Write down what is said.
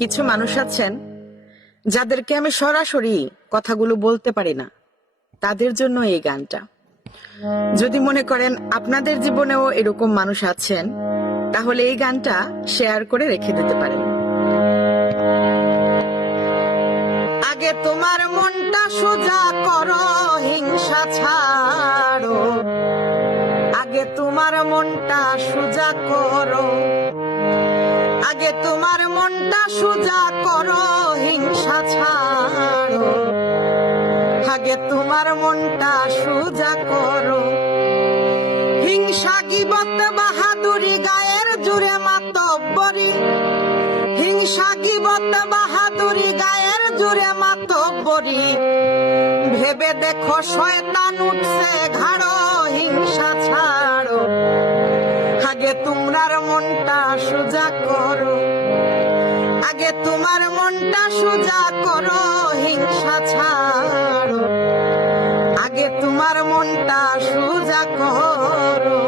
কিছু মানুষ আছেন যাদেরকে আমি সরাসরি কথাগুলো বলতে পারি না, তাদের জন্য এই গানটা। যদি মনে করেন আপনাদের জীবনেও এরকম মানুষ আছেন, তাহলে এই গানটা শেয়ার করে রেখে দিতে পারেন। আগে তোমার মনটা সোজা করো, হিংসা ছাড়ো। আগে তোমার মনটা সোজা করো, আগে তোমার মনটা সোজা করো, হিংসা ছাড়ো। আগে তোমার মনটা সোজা করো। হিংসা গীবত বাহাদুরি গায়ের জুড়ে মাতব্বরি, হিংসা গীবত বাহাদুরি গায়ের জুড়ে মাতব্বরি। ভেবে দেখো শয়তান উঠছে ঘাড়ো, হিংসা ছাড়ো। আগে তোমার মনটা সোজা করো, আগে তোমার মনটা সোজা করো, হিংসা ছাড়ো। আগে তোমার মনটা সোজা করো।